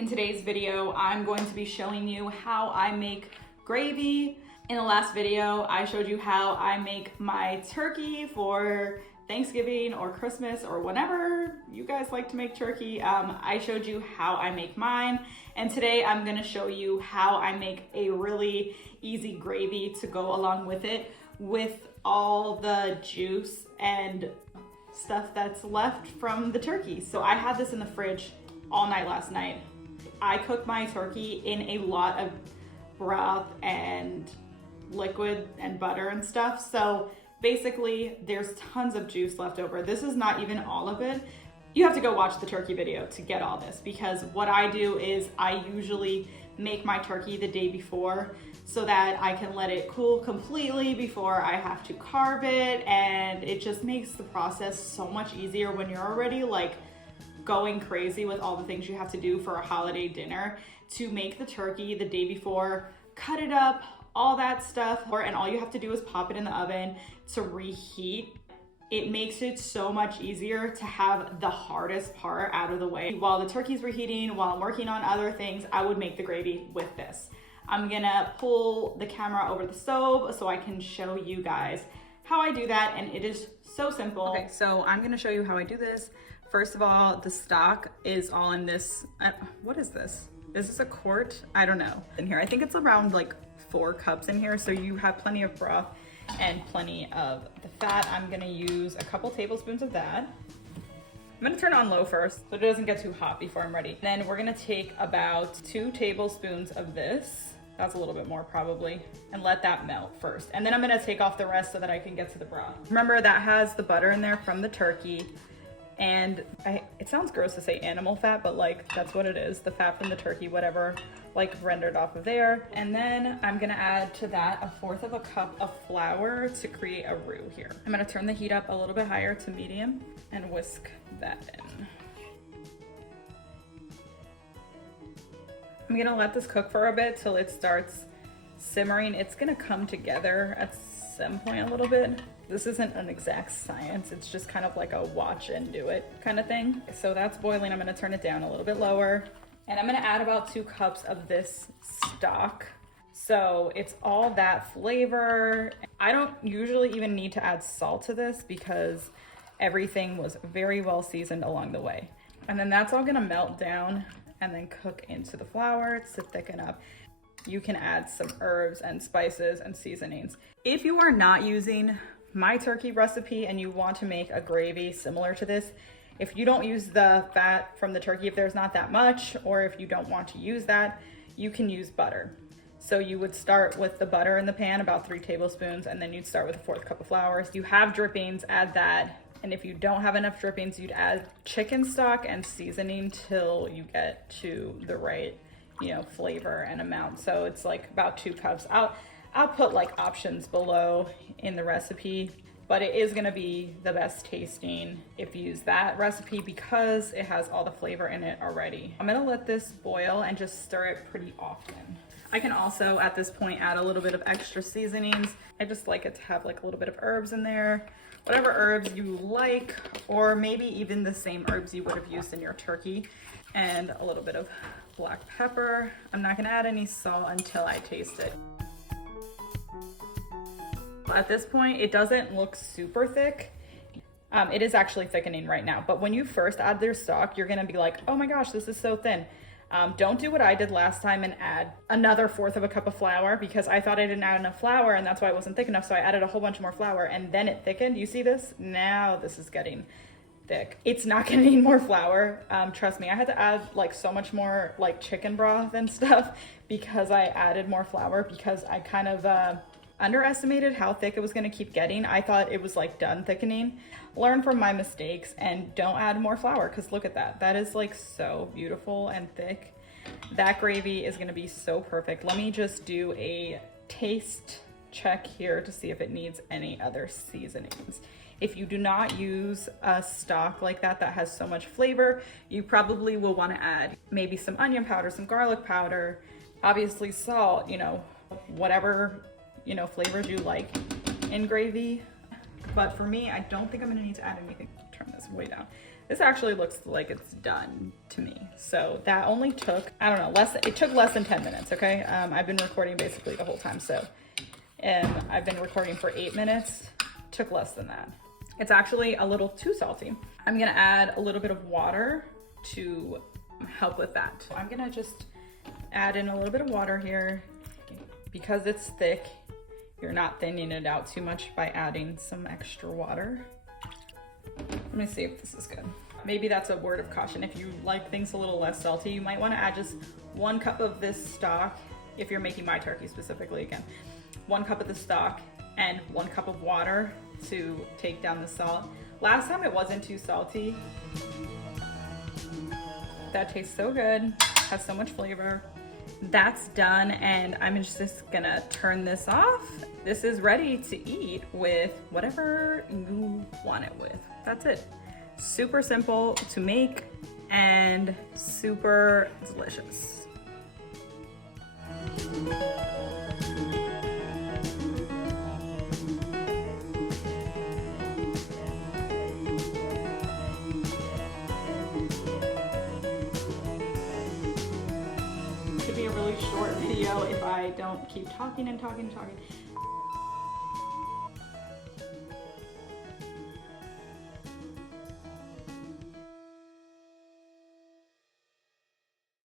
In today's video, I'm going to be showing you how I make gravy. In the last video, I showed you how I make my turkey for Thanksgiving or Christmas or whenever you guys like to make turkey. I showed you how I make mine. And today I'm gonna show you how I make a really easy gravy to go along with it with all the juice and stuff that's left from the turkey. So I had this in the fridge all night last night. I cooked my turkey in a lot of broth and liquid and butter and stuff. So basically there's tons of juice left over. This is not even all of it. You have to go watch the turkey video to get all this, because what I do is I usually make my turkey the day before so that I can let it cool completely before I have to carve it, and it just makes the process so much easier when you're already like going crazy with all the things you have to do for a holiday dinner. To make the turkey the day before, cut it up, all that stuff, and all you have to do is pop it in the oven to reheat. It makes it so much easier to have the hardest part out of the way. While the turkey's reheating, while I'm working on other things, I would make the gravy with this. I'm gonna pull the camera over the stove so I can show you guys how I do that, and it is so simple. Okay, so I'm gonna show you how I do this. First of all, the stock is all in this, what is this? Is this a quart? I don't know. In here, I think it's around like 4 cups in here, so you have plenty of broth and plenty of the fat. I'm gonna use a couple tablespoons of that. I'm gonna turn it on low first so it doesn't get too hot before I'm ready. Then we're gonna take about 2 tablespoons of this. That's a little bit more probably, and let that melt first. And then I'm gonna take off the rest so that I can get to the broth. Remember, that has the butter in there from the turkey. And it sounds gross to say animal fat, but like that's what it is, the fat from the turkey, whatever, like rendered off of there. And then I'm gonna add to that 1/4 cup of flour to create a roux here. I'm gonna turn the heat up a little bit higher to medium and whisk that in. I'm gonna let this cook for a bit till it starts simmering. It's gonna come together at some point a little bit. This isn't an exact science, it's just kind of like a watch and do it kind of thing. So that's boiling. I'm gonna turn it down a little bit lower, and I'm gonna add about 2 cups of this stock. So it's all that flavor. I don't usually even need to add salt to this because everything was very well seasoned along the way. And then that's all gonna melt down and then cook into the flour to thicken up. You can add some herbs and spices and seasonings. If you are not using my turkey recipe and you want to make a gravy similar to this, if you don't use the fat from the turkey, if there's not that much, or if you don't want to use that, you can use butter. So you would start with the butter in the pan, about 3 tablespoons, and then you'd start with 1/4 cup of flour. If you have drippings, add that. And if you don't have enough drippings, you'd add chicken stock and seasoning till you get to the right, flavor and amount. So it's like about 2 cups. I'll put like options below in the recipe, but it is gonna be the best tasting if you use that recipe because it has all the flavor in it already. I'm gonna let this boil and just stir it pretty often. I can also at this point add a little bit of extra seasonings. I just like it to have like a little bit of herbs in there, whatever herbs you like, or maybe even the same herbs you would have used in your turkey, and a little bit of black pepper. I'm not gonna add any salt until I taste it. At this point, it doesn't look super thick. It is actually thickening right now, but when you first add their stock, you're gonna be like, oh my gosh, this is so thin. Don't do what I did last time and add another 1/4 cup of flour, because I thought I didn't add enough flour and that's why it wasn't thick enough, so I added a whole bunch more flour and then it thickened. You see this? Now this is getting thick. It's not gonna need more flour. Trust me, I had to add like so much more like chicken broth and stuff because I added more flour, because I kind of underestimated how thick it was gonna keep getting. I thought it was like done thickening. Learn from my mistakes and don't add more flour, because look at that. That is like so beautiful and thick. That gravy is gonna be so perfect. Let me just do a taste check here to see if it needs any other seasonings. If you do not use a stock like that that has so much flavor, you probably will wanna add maybe some onion powder, some garlic powder, obviously salt, whatever flavors you like in gravy. But for me, I don't think I'm gonna need to add anything. Turn this way down. This actually looks like it's done to me. So that only took, I don't know, it took less than 10 minutes, okay? I've been recording basically the whole time, so. And I've been recording for 8 minutes, took less than that. It's actually a little too salty. I'm gonna add a little bit of water to help with that. So I'm gonna just add in a little bit of water here. Because it's thick, you're not thinning it out too much by adding some extra water. Let me see if this is good. Maybe that's a word of caution. If you like things a little less salty, you might want to add just 1 cup of this stock, if you're making my turkey specifically again. 1 cup of the stock and 1 cup of water to take down the salt. Last time it wasn't too salty. That tastes so good, has so much flavor. That's done, and I'm just gonna turn this off. This is ready to eat with whatever you want it with. That's it. Super simple to make and super delicious. Be a really short video if I don't keep talking and talking and talking.